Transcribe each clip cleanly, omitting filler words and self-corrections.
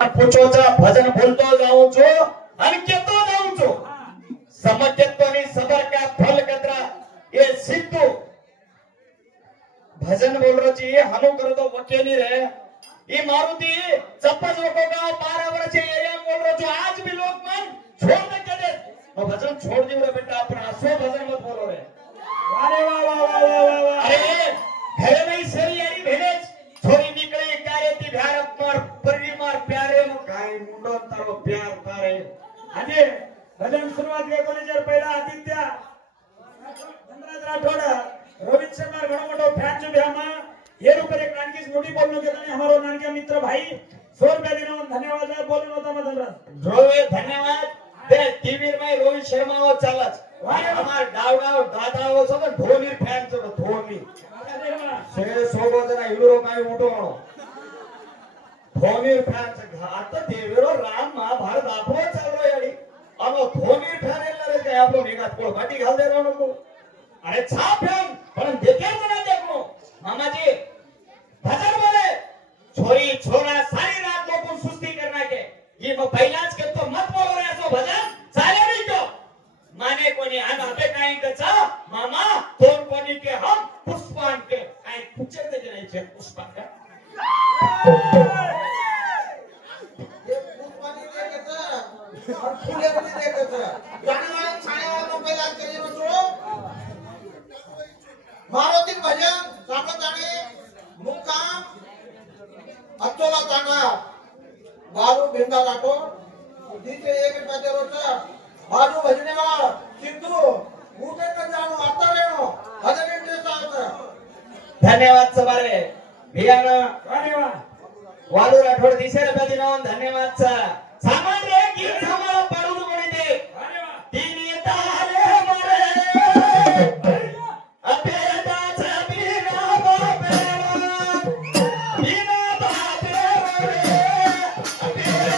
પૂછોचा ભજન બોલતો જાઉં છું અને કેતો જાઉં છું સમજતોની સબર का फल कतरा ये सिद्धू भजन बोल रहा चाहिए हनु करो तो वकेली रहे ये मारुति चप्पज लोगों का 12 वर्ष एरिया में बोल रहा जो आज भी लोग मन छोड़ दे के दे वो भजन छोड़ दी रे बेटा अपना असो भजन मत बोलो रे अरे वाह वाह वाह वाह वाह अरे घरे नहीं सरी यारी भेज छोरी निकले कार्यती भ्यार मार परिमार प्यारे नो काय मुंडो तारो प्यार तारे આજે ભજન શરૂઆત કરવાની છે પહેલા આદિત્ય ધનરાજ રાઠોડ રોહિત શર્मा ઘણો મોટો ફેન છે બેમાં એર ઉપર એક નાનકી મોટી બોલનો કે તને અમારો નાનકા મિત્ર ભાઈ 100 રૂપિયા દેનો ધન્યવાદ બોલનો તમે ધનરાજ ધ્રુવે ધન્યવાદ તે ટીવી માં રોહિત શર્મા ઓ ચાલત અમાર ડાવડાવ દાદાઓ છો તો ધોની ફેન છો તો ધોની સે 100 जना यूरो काय मोठो धोनी फॅन आता देवेरो राम महाभारत आपलो चाललो याडी अनो धोनी फॅन एल्लरे काय आपलो निघात कोळ बाटी घाल दे नको अरे छा फॅन पण देखे ना देखो मामाजी भजन बोले छोरी छोरा सारी रात लोगों सुस्ती करना के ये मैं पहिलाच के तो मत बोलो रे असो भजन चाले नहीं तो माने कोणी आन आपे काय कचा मामा कोण कोणी के हम पुष्पान के काय पूछे ते नाही छे पुष्पा का मारुति भजन सामने मुकाम अचोला ताना बालू भिंडा लाटो दीचे एक रुपया रोचा बालू भजनेवा सिद्धू मुटे न जाणो आता रेनो भजन इंटरेस्ट आवता धन्यवाद सबारे भियान ધન્યવાદ वालू राठोड 30 रुपया दिनो धन्यवाद चा सामान रे गीत सामान पडून कोणी दे ધન્યવાद तिनी ताले मरे अपेदा छबीना बापेरा बिना बापेरा रे अपेदा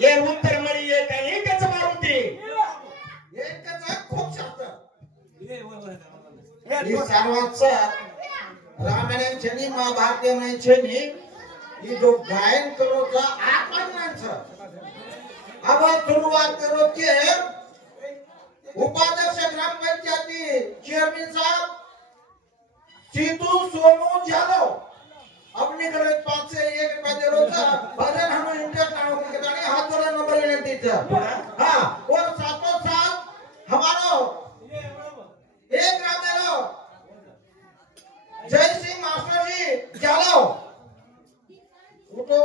ये उत्तर मळी ये काय एकच मारुती एकच खूप शब्द ही सर्वांचा रामायण छेनी महाभारत नाही छेनी ही जो गायन करो का आकर्षण अब शुरुआत करो के उपाध्यक्ष ग्राम पंचायती चेयरमैन साहब सीतू सोनू यादव अपने घर 5 से 1 रुपया दे रोजा भजन हम इंटरेस्ट आनो के ताने हाथ जोड़ा नंबर विनती था हां और साथों साथ हमारो एक ग्राम दे लो जय सिंह मास्टर जी जालो वो तो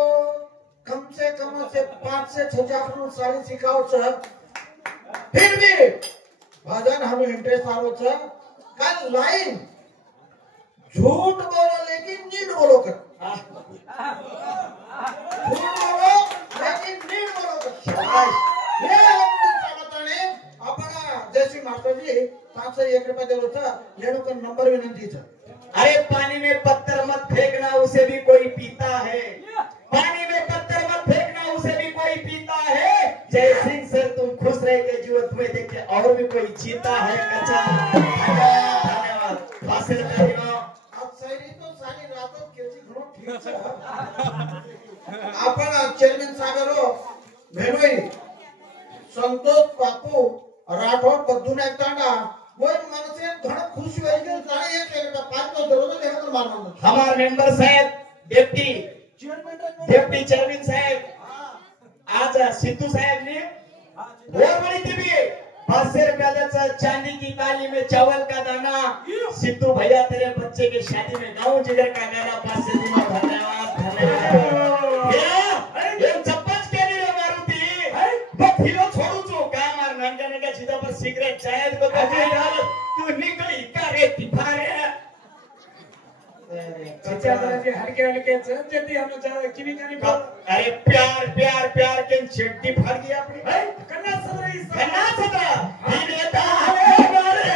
कम से 5 से 6 जाफर सारी सिखाओ सर फिर भी भजन हम इंटरेस्ट आनो था कल लाइन झूठ बोलो लेकिन नीट बोलो कर झूठ बोलो लेकिन नीट बोलो कर ये बताने अपना जैसी मास्टर जी 5 से 1 रुपया दे था लेनो का नंबर विनती था अरे पानी में पत्थर मत फेंकना उसे भी कोई पीता है पानी में पत्थर मत फेंकना उसे भी कोई पीता है जय सिंह सर तुम खुश रह के जीवन तुम्हें देख के और भी कोई जीता है कच्चा धन्यवाद फासिल करिनो अब सही तो सारी रातों केची घणो ठीक है आपण चेयरमैन साहेबरो भेनोई संतोष बापू राठोड बद्दून एकटाना वो मनसे घणो खुश होई के ताणे एक रुपया 5 तो दरोज लेखा तो मारनो हमारे मेंबर साहब डिप्टी चेयरमैन साहब आज सिद्धू साहब ने और बड़ी टीवी 500 रुपया चांदी की थाली में चावल का दाना सिद्धू भैया तेरे बच्चे की शादी में गाँव जिगर का गाना 500 दिनों धन्यवाद धन्यवाद ये चप्पच के लिए मारुति वो फिलो छोड़ू छो का मार नानका ने का सीधा पर सिगरेट चाय को अरे यार तू निकली का रे तिफारे चाचा जरा हल्के हल्के जल्दी हम किवी कानी अरे प्यार प्यार प्यार के चड्डी फाड़ गई अपनी कन्ना सदरी कन्ना सदा धीरे ताले मारे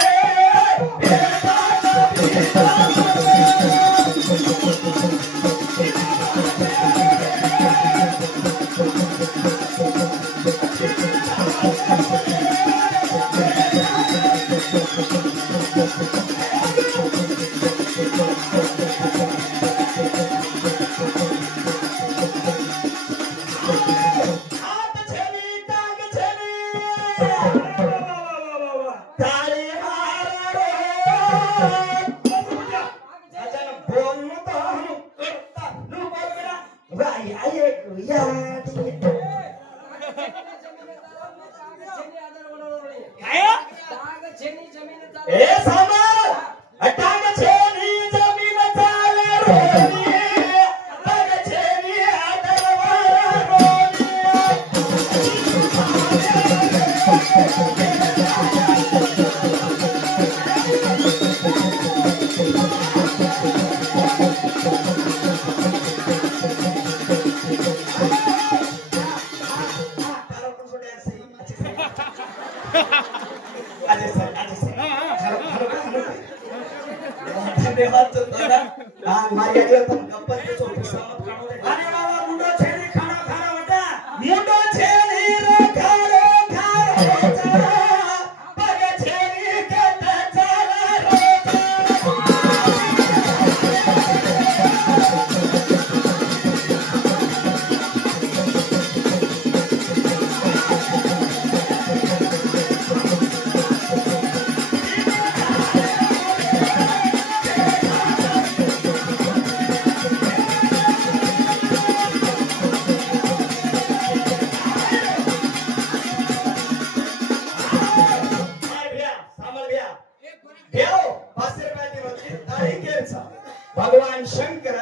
भगवान शंकर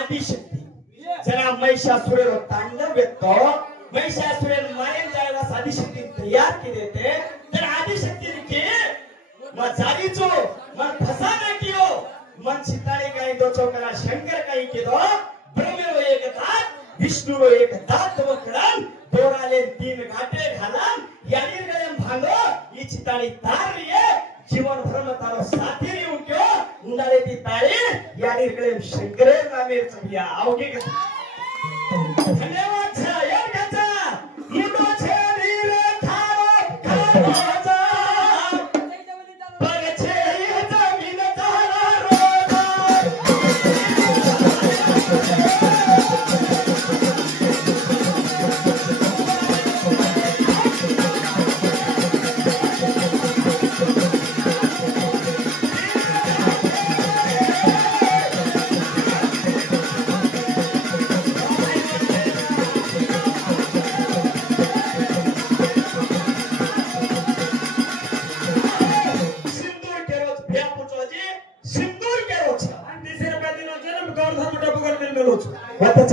आदिशक्ती जरा महिषासुर तांडव येतो महिषासुर मारेन जायला आदिशक्ती तयार केले ते तर आदिशक्तीने के मग जालीचो मग फसाना कियो मन सीताळे काही दो चौकरा शंकर काही केलो ब्रह्मेरो एक दात विष्णुरो एक दात वकडन दोराले तीन घाटे घालन यानी गळम भांगो ही चिताळी तारलिये जीवन भर तारो साथी येऊ क्यो उंडाले ती ताळी यानी गळम शंकरे नामेर चबिया आवगे धन्यवाद छा यार काचा मुंडो छे नीरे थारो खारोजा पग छे जमीन तारा रोजा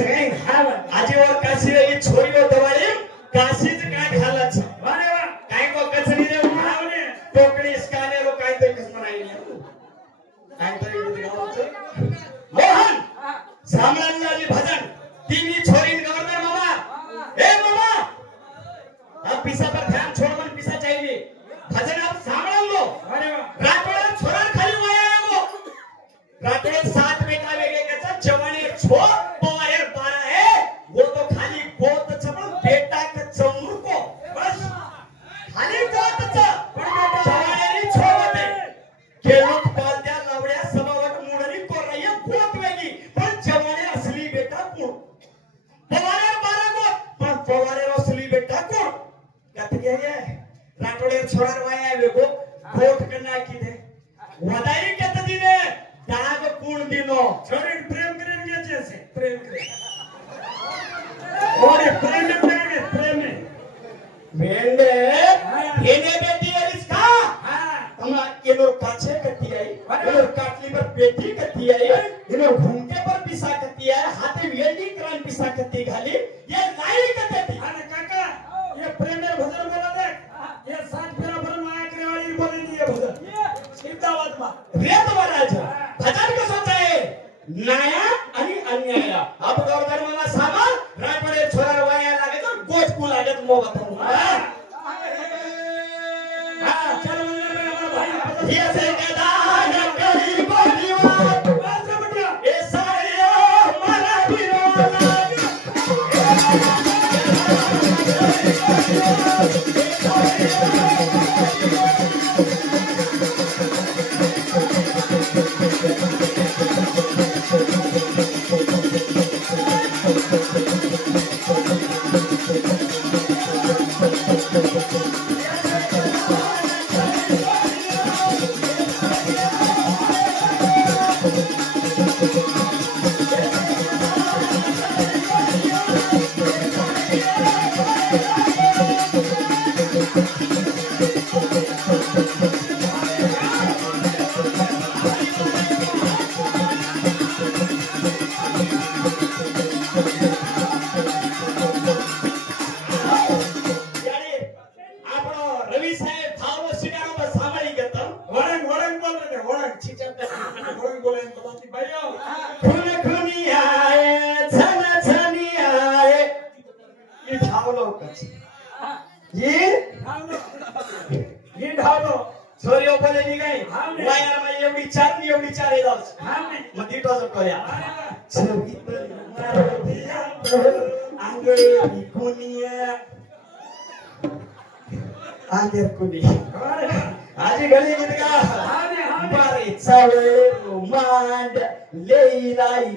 आजीवर काशी ही छोरी होतवाली काशीच काय खालाच अरे वा काय को कचरी रे उठावने टोकडी स्काने लो काय तरी कसं नाही काय तरी गावाचं मोहन साम्राज्याची भजन तिनी छोरी गवर्नर मामा ए मामा अब पिसा पर ध्यान छोड़ मन पिसा चाहिए भजन आप सामने लो अरे वाह राठौड़ छोरा खाली वाया है वो राठौड़ साथ बेटा लेके कच्चा जवानी छो पवार 12 है वो तो खाली गोत चपल बेटा का चमूर को बस खाली गोत च जवानी छो होते के लोग पाल द्या लावड्या समावट मुडणी को रही गोत वेगी पण जवानी असली बेटा कोण पवार 12 गोत पण पवार असली बेटा कोण कथी है राठौड़ छोरा वाया वेगो गोत करना की दे वदाई केत दिने दाग कोण दिनो छोरी प्रेम करेन घ्यायचे असे प्रेम करे और प्रेम मेंढे येने बेटी है इसका हमरा इनो काछे कती आई इनो काटली पर बेटी कती आई इनो घूमके पर पिसा कती आई हाथे वेल्डिंग करान पिसा कती घाली ये लाई कती अरे काका ये प्रेम भजन बोला देख ये 7 फेरा भरून माया करेवाली बोली न्याया आणि अन्याय अपगाव धर्माला सामान राठोडे छोरा वाया लागे तर गोचकू लागत मोबात चल भाई ये से दान करी बोलिवात बाजरा बटिया ए सायो मला बिरोला आजी गली गीत का बारे चावळे मांड लेईलाई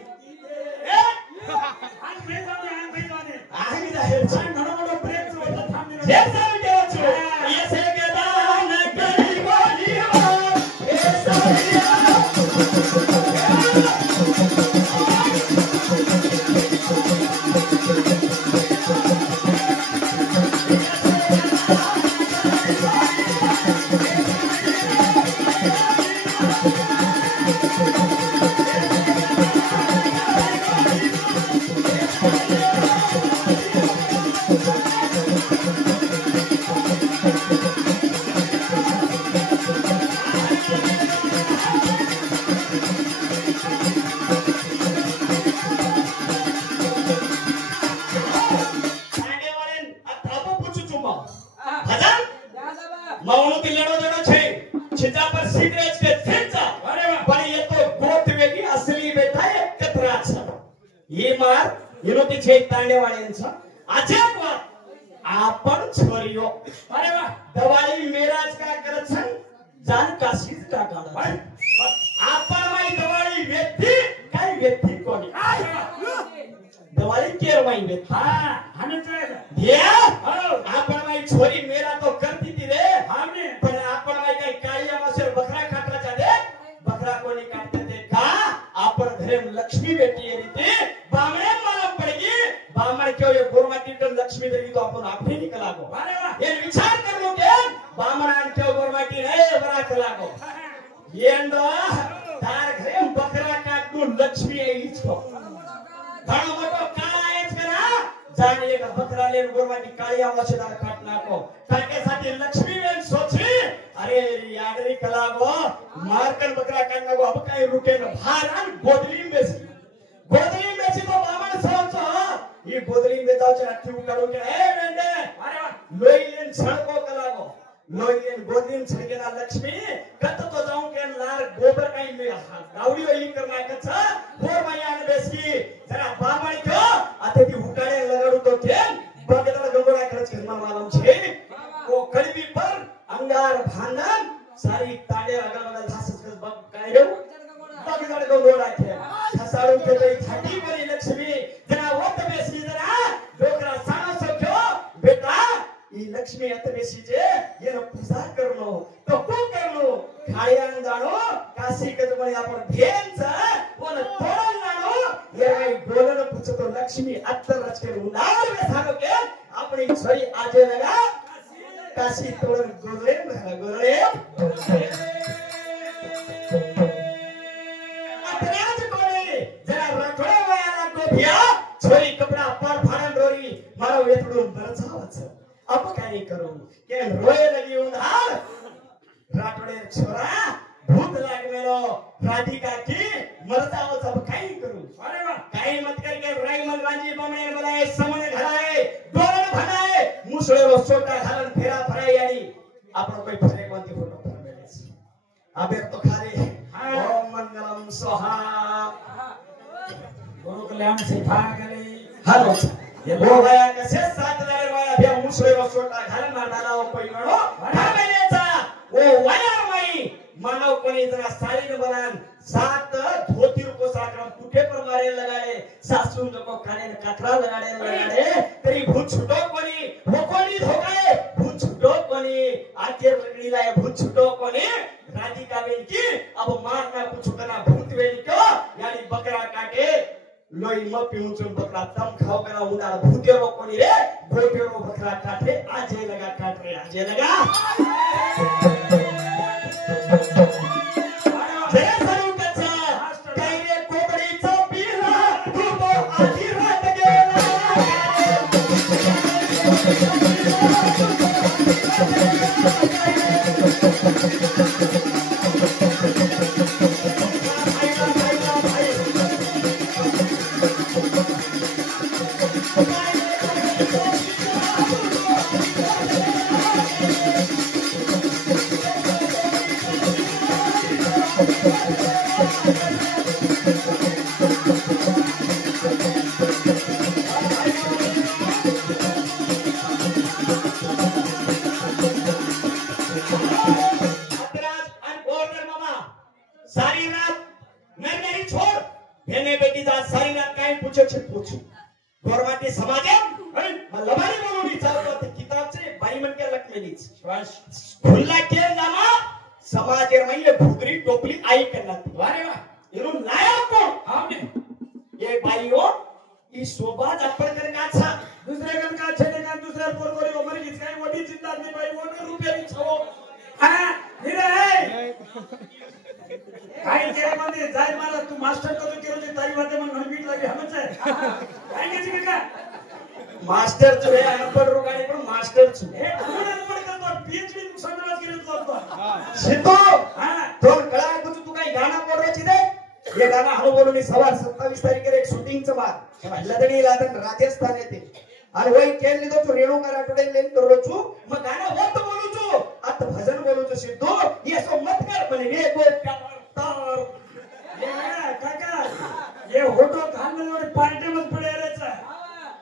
आपण छोरियो अरे वाह दवाई मेराज का करत छन जान काशीज का काढा आपण माई दवाई व्यक्ती काय व्यक्ती कोणी दवाई केर माई व्यक्ती हमें आपण माई छोरी मेरा तो करती थी रे हमने पण आपण माई काय काळी अमासेर बकरा काटराचा दे बकरा कोणी काटते ते का आपण घरे लक्ष्मी बेटी आहे रीते बामणे मला पडगी बामण क्यों ये गोरमाटी तो लक्ष्मी देवी तो अपन आपने निकला गो अरे वाह ये विचार कर लो के बामण क्यों गोरमाटी रे बरा कलागो येंदो तार घरे बकरा काटू लक्ष्मी आहे इचको घणो मोटो काळा आहेच करा जाने एक बकरा लेन गोरमाटी काळी अमासेदार काट नाको काकेसाठी लक्ष्मी वेन सोची अरे यागरी कलागो मारकन बकरा काटना गो अब काय रुके न भारान गोदली बेसी तो बामण सोचो ये गोदली में जाओ चला क्यों करो के ए वेंडे अरे वाह लोईलेन छड़को कलागो लोईलेन गोदलीन छड़केना लक्ष्मी कत तो जाऊं के लार गोबर काई में गावडी ओली करना कचा फोर मायान बेसी जरा बामण क्यों आते ती हुटाडे लगाडू तो के बगेला गंगोरा खर्च करना मालूम छे वो कड़बी पर अंगार भांगन सारी ताडे अगल बगल धासस कर बग काय रे बगेला गंगोरा के खसाडू के तो छाटी परी लक्ष्मी जरा वत बेसी जरा डोकरा सानो सख्यो बेटा ई लक्ष्मी अत बेसी जे येनो पूजा करनो तो को करनो खाळ्यान जाणो काशी कदमणी आपण भेंचा कोण तोडन जाणो ये गोलन पुछतो लक्ष्मी अत्तर रचके उनार में थानो के अपनी छोरी आजे लगा काशी तोडन गोले अपराध कोणी जरा रखडो वयाला कोभिया छोरी कपड़ा पर फाड़न रोरी मारो वेतडून बरचावच अब काय करू के रोए लगी उंधार राठोडे छोरा भूत लागलेलो राधिका की मरताव सब काही करू अरे वाह काही मत करके राई मन राजी बमणे बोलाय समने घडाय डोरण भनाय मुसळे रो सोटा घालन फेरा फराय यानी आपण કોઈ ફરે કોંતી ફોટો ફરવેલે છે આબે તો ખાલી ઓમ મંગલમ સોહા गुरु कल्याण सिफा गली હાલો ये लो गया कसे सात लाल वाया भे मुसळे रो सोटा घालन मारणारा पैगणो भामेचा ओ वायारमाई मानव कोणी जरा सालीन बनान सात धोती को साक्रम कुठे पर मारे लगाडे सासू नको काने काकरा लगाडे तरी भूत छुटो कोणी भोकोणी धोकाय भूत छुटो कोणी आके लगडीला है भूत छुटो कोणी राधिका बेन की अब मारना कुछ छुटना भूत वेली को यानी बकरा काटे लोई म पिऊचून बकरा तम खाओ करा उदार भूतेरो कोणी रे गोटेरो बकरा काटे आजे लगा जय सरूकचा काही रे कोकणीचा पिला तू तो आधी रात गेला सारी रात नहीं छोड़ भेने बेटी जा सारी रात काय पूछे छे पूछू गोरवाटी समाजे लबारी बोलूनी चालू होते किताबचे बाई मन के लकमेलीच खुल्ला के जामा समाजेर महिले भुगरी टोपली आई करना वारे वाह इनु लाया कोण हमने ये बाईओ ई शोभा जापर कर का छा दुसरे कन का छेने का दूसरे पोरगोरी उमर की काय मोठी चिंता नाही बाई ओने रुपये छो हां निरे काय केले म्हणजे जाय मला तू मास्टर करून केलो ते तारी वाटे मग मीठ लागे हमच आहे काय केली का मास्टर चे अनपढ़ रोगाने पण मास्टर छु हे अनपढ़ करतो पीएचडी तू समजलाच केले तू आता शितो हां तो कळा कुछ तू काही गाणं बोलवायची दे ये गाणं हनु बोलून सवार 27 तारखेला एक शूटिंगचं बात लदणी लादन राजस्थान येते आणि वही केल लिदो तो रेणुका राठोडे लेन करो छु मग गाणं होत बोलू छु आता भजन बोलू छु सिद्धू ये सो मत कर म्हणे रे गो तर ये काका ये होटो घालने वाले पार्टी मत पडे रेचा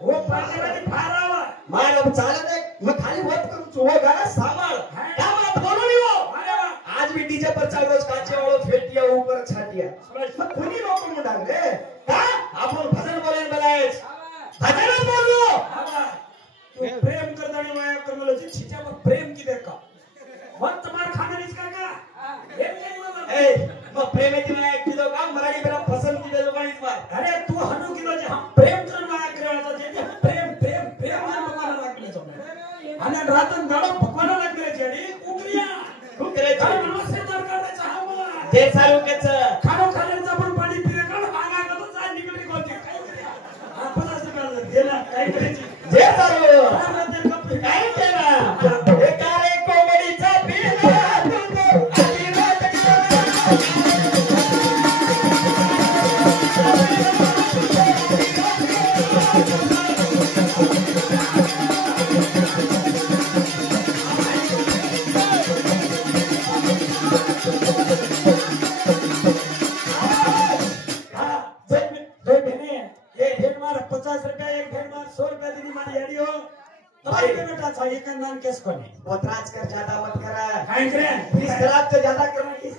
वो पार्टी वाली फारावा मार अब चालत आहे मग खाली होत करू छु वो गाणं सांभाळ क्या बात बोलू नी वो आज भी डीजे पर चल रोज काचे वालो फेटिया ऊपर छाटिया मग कोणी लोक मुंडाल रे का आपण भजन बोलेन बलायच भजन बोलू तू प्रेम करदानी माया करमलो जी छिच्यावर प्रेम की देखा मत मार खानानीच काका ए मग प्रेमाची माया किलो का मराठी बेरा पसंद की दे लोकांनीच मार अरे तू हनु किलो जे हम प्रेम करून माया करायचा जे प्रेम प्रेम प्रेम ना भगवान लागले जो आणि रातन गाडो भगवान लागले जेडी कुकरिया कुकरे नमस्ते तर करायचा हम ते चालू कच खानो खाण्याचा पण पाणी पिले काढ मागा का तो जा निकडी कोणती काय करे आपण असं करायचं गेला काय करायची जे चालू काय काय केला हे कारे कोंबडीचा पिला तू आधी रात बोतराज कर ज्यादा मत करा काय करे प्लीज खराब तो ज्यादा करना की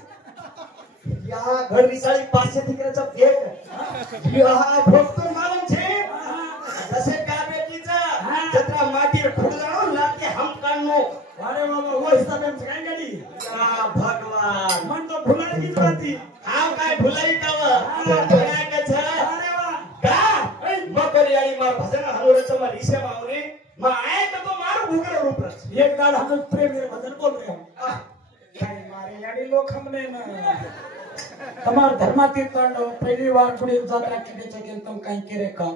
यहाँ घर रिसाली पास से तिकड़चा फेक यहाँ भक्तों मालूम छे जसे का बेटीचा जत्रा माटीर खुडगाणो लाके हम काढनो अरे बाबा वो हिसाब में काय गाडी आ भगवान मन तो भुलाई की बाती हाव काय भुलाई काव काय का छ अरे वाह का मकोरी आणि मार भजन हनुरचा मार हिसे मावरे मा आए तो मार भूकर रूपरच एक दाड हम प्रेम में भजन बोल रहे हैं काय मारे याडी लोक हमने ना तमार धर्मातीत तांडव पहिली वार पुढे जात्रा केल्याच्या गेल तुम काय केरे का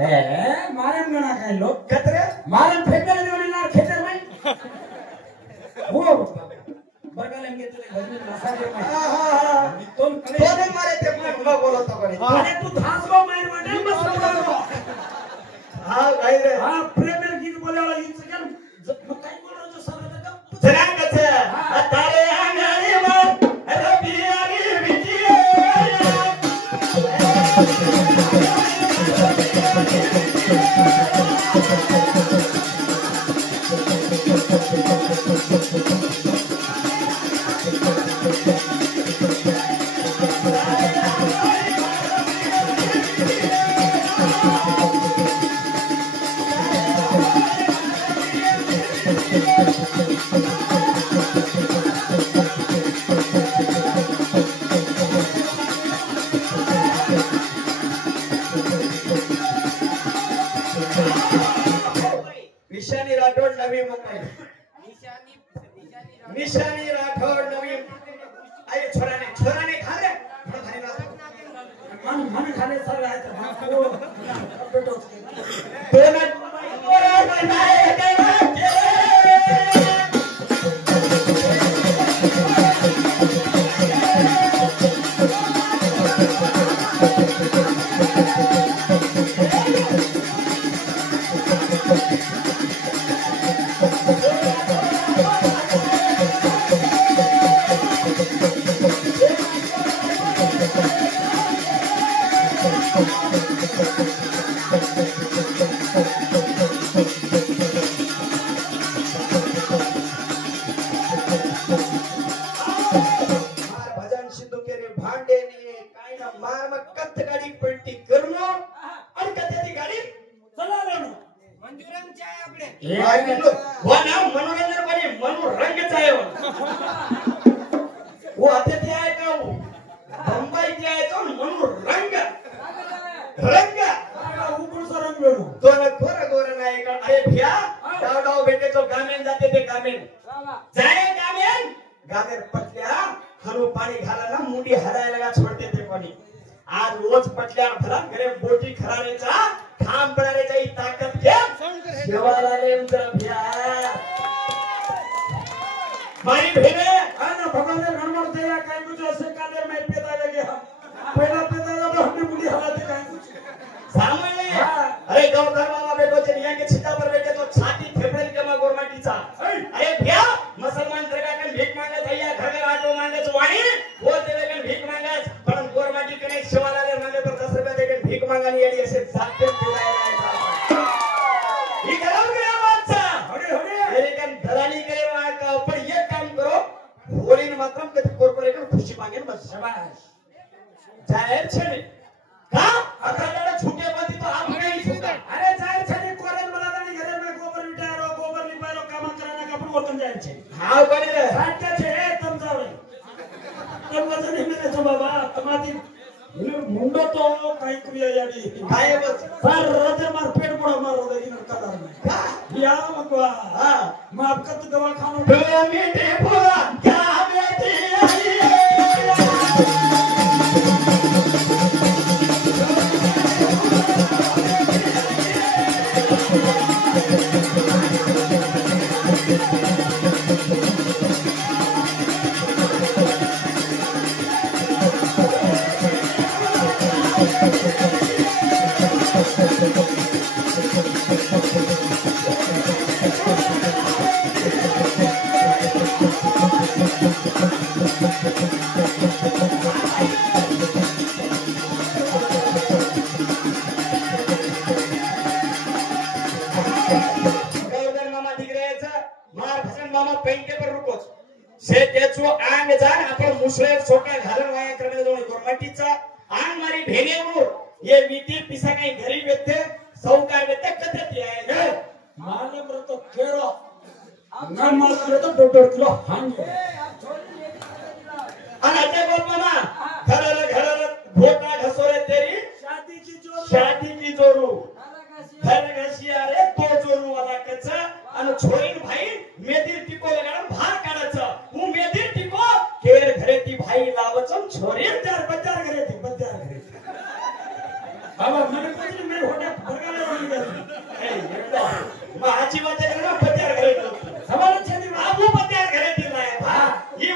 ए मारे गणा काय लोक कतरे मारे फेकर देवली ना खेतर में वो बघायला घेतले घरी नसाले हा. तो दोन्ही मारे ते मग बोलतो कोणी. अरे तू धासगो मार वाटे बस बोलतो हा काय रे हा प्रेमर गीत बोलायला हिचं केलं मग काय बोलायचं सगळं गप्प जनांगच तारे अंगारी मग रबी आगी बिटिये निशानी राठोड नवी मुंबई निशानी राठोड नवी अरे छोराने खा रे मन खाने सर आहे तर भाऊ बेटोच दोन बनाए के भजन सिद्धू के रे भांडे ने काय ना मार मग कत्त गाडी पलटी करणं आणि कत्त्याची गाडी चला मंजुरंग चाय आपले वो ना मनोरंजन बने मनोरंग आहे वो अतिथी आहे का वो बंबई की आहे तो मनोरंग रंग उकळचा रंग वेणू तो न गोर नाही का अरे भैया डाव बेटे तो गामेन जाते ते गामेन जाए गामेन गामेर पटल्या हनु पाणी घालायला मुंडी हरायला लागा छोडते ते पाणी आज रोज पटल्या भरा घरे बोटी खराण्याचा खांब पडायचा ही ताकद घे देवाला लेंद्र भैया मारी भेने आना भगवान गणमत दया काय कुछ असे काले मैं पेदा ले गया पहला पेदा जब हमने मुंडी हलाते काय कुछ सामने अरे गौरव बाबा बेटो चलिया के छिटा पर बैठे तो छाती फेफड़े के मा गोरमाटीचा अरे भैया मुसलमान जगह का भीख मांगत भैया घर घर आटो मांगत वाणी वो देवे का भीख मांगत पण गोरमाटी कने शिवाला ले मागे पर 10 रुपये देके भीख मांगणी येडी असे जाते पिलायला आहे ही गरम गया बादशा हडे हडे मेरे कन दलाली करे वहां का पर ये काम करो होलीन मात्रम के कॉर्पोरेट खुशी मांगे बस शाबाश जाहिर छे का अकराला झुके बंदी तो आप नहीं झुका अरे जाय छने कोरन मला आणि घरे में गोबर विटारो गोबर लिपारो काम कराना का पण वर्तन जाय छे हाव बने रे साठ्या छे ए तम जावे तम वजन हिमे छो बाबा तमाती मुंडो तो काय क्रिया याडी काय बस सर रजर मार पेट पडो मार रो देगी कलर में या मगवा हां माफ कत दवाखाना तो मीठे फुला क्या बेटी आई मुसळे सोका घालून वाया क्रमे दोन गोरमाटीचा आंग मारी भेनेवर ये मीठी पिसा काही घरी येते सौकार येते कथेत आहे मालम रतो केरो नम मालम रतो डोडो किलो हांग आणि आता बोल मामा घराला घोटा घसोरे तेरी शादी की जोरू घर घसिया रे तो जोरू वाला कच्चा आणि छोरीन भाई मेदीर टिको लगाडून भार काढायचं हूं मेदीर टिको केर घरे ती भाई लावचन छोरीन बजार घरे ती बाबा મને કોઈ મે હોટે ભરગાલે બની ગઈ ए एकदम महाची वाचे ना बजार घरे સવાલ છે ની आपू बजार घरे ती लाय हा ही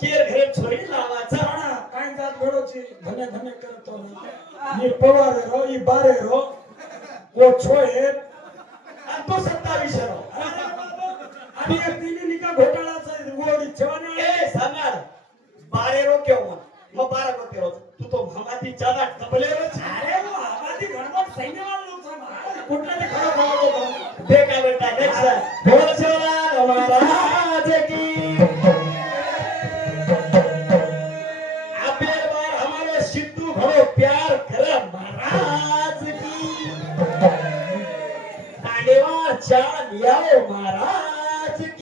केर घरे छोरी लावाचा राणा काय जात घोडोची धन्य धन्य करतो ना ये पवार रो ये बारे रो वो छोए आणि तो 27 रो आणि एक दिली निका घोटाळाचा गोडी छवाने ए सांगार 12 रो केव्हा मग 12 रो तेरो तू तो हमाती चादा डबलेवर अरे वो आबादी गणपत सैन्यवान लोक सांग कुठला ते खरा बोलतो देखा बेटा नेक्स्ट बोल चला महाराज की अबेर बार हमारे सिद्धू घड़ो प्यार करे महाराज की तांडेवा चाल लियाओ महाराज